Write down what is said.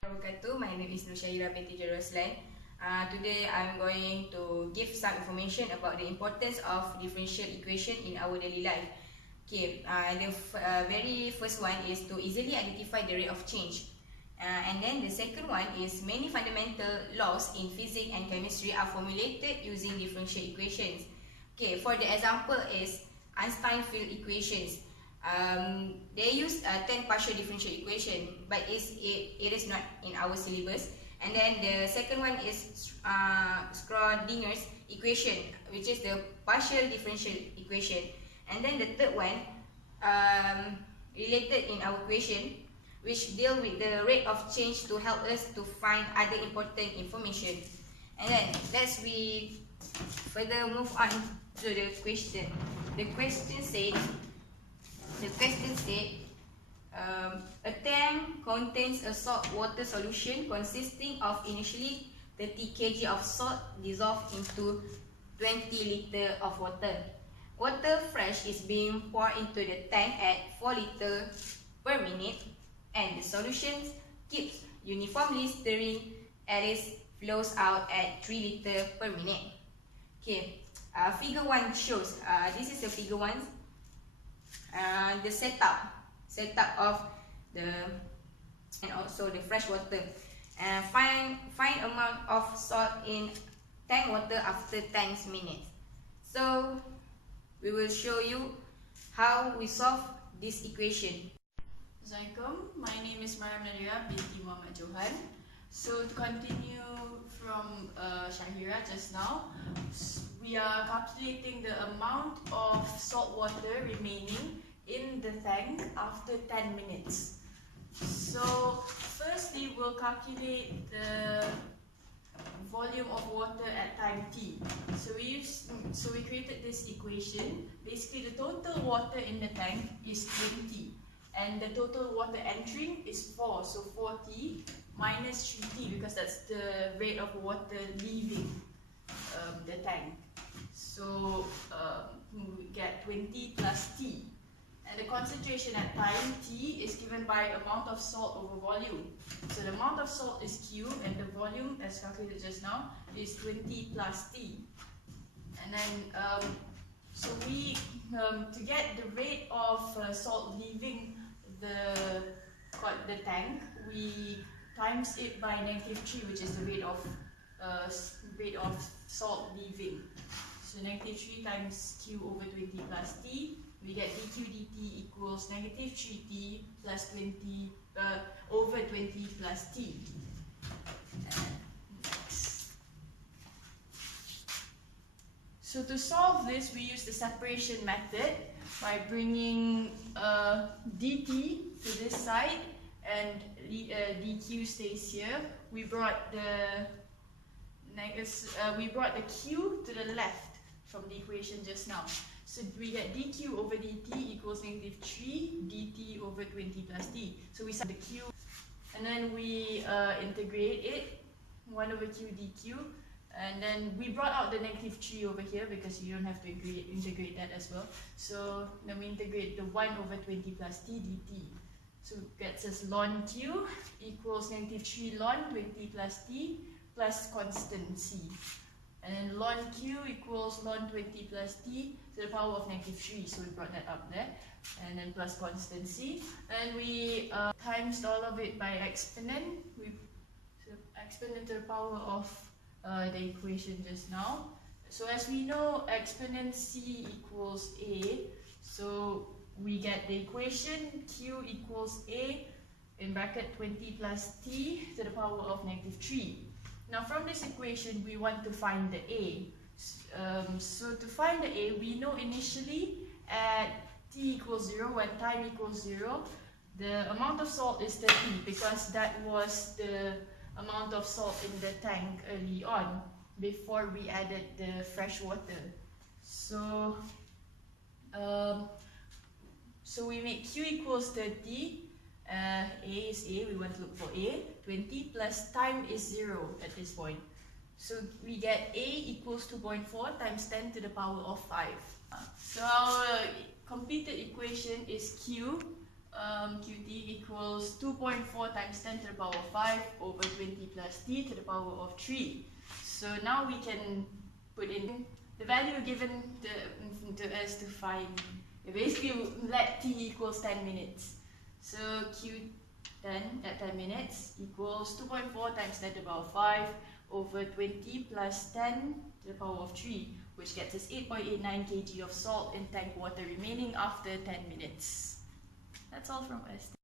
My name is Syahirah binti Roslan. Today I'm going to give some information about the importance of differential equation in our daily life. Okay, the very first one is to easily identify the rate of change. And then the second one is many fundamental laws in physics and chemistry are formulated using differential equations. Okay, for the example is Einstein field equations. They use 10 partial differential equation, but it is not in our syllabus. And then the second one is Schrodinger's equation, which is the partial differential equation. And then the third one, related in our equation, which deal with the rate of change to help us to find other important information. And then let's we further move on to the question. The question said, a tank contains a salt water solution consisting of initially 30 kg of salt dissolved into 20 liters of water. Water fresh is being poured into the tank at 4 liters per minute, and the solution keeps uniformly stirring as it flows out at 3 liters per minute. Okay, figure 1 shows, this is the figure 1, the setup of the and also the fresh water. Find amount of salt in tank water after 10 minutes. So we will show you how we solve this equation. Assalamualaikum, my name is MARIAM BINTI JOHAN. So to continue from Syahirah just now, we are calculating the amount of salt water remaining in the tank after 10 minutes. So firstly, we'll calculate the volume of water at time t. So we created this equation. Basically, the total water in the tank is 20, and the total water entering is 4. So 4t minus 3t, because that's the rate of water leaving the tank. So we get 20 plus t. And the concentration at time t is given by amount of salt over volume. So the amount of salt is Q, and the volume, as calculated just now, is 20 plus t. And then, so we, to get the rate of salt leaving the tank, we times it by -3, which is the rate of salt leaving. So -3 times Q over 20 plus t. We get dq dt equals -3t plus 20 over 20 plus t. Next. So to solve this, we use the separation method by bringing dt to this side and dq stays here. We brought the q to the left from the equation just now. So we get dq over dt equals -3 dt over 20 plus t. So we set the q, and then we integrate it, 1 over q dq, and then we brought out the -3 over here because you don't have to integrate that as well. So then we integrate the 1 over 20 plus t dt. So it gets us ln q equals -3 ln 20 plus t plus constant c. And then ln q equals ln 20 plus t to the power of -3, so we brought that up there, and then plus constant c, and we times all of it by exponent. So exponent to the power of the equation just now. So as we know, exponent c equals a, so we get the equation q equals a in bracket 20 plus t to the power of -3. Now from this equation, we want to find the a. So to find the a, we know initially at t equals 0, when time equals 0, the amount of salt is 30, because that was the amount of salt in the tank early on before we added the fresh water. So so we make q equals 30. A is a, we want to look for a. 20 plus time is 0 at this point. So we get a equals 2.4 times 10 to the power of 5. So our completed equation is q Qt equals 2.4 times 10 to the power of 5 over 20 plus t to the power of 3. So now we can put in the value given to us to find. Basically, let t equals 10 minutes. So Q10 at 10 minutes equals 2.4 times 10 to the power of 5 over 20 plus 10 to the power of 3, which gets us 8.89 kg of salt in tank water remaining after 10 minutes. That's all from us.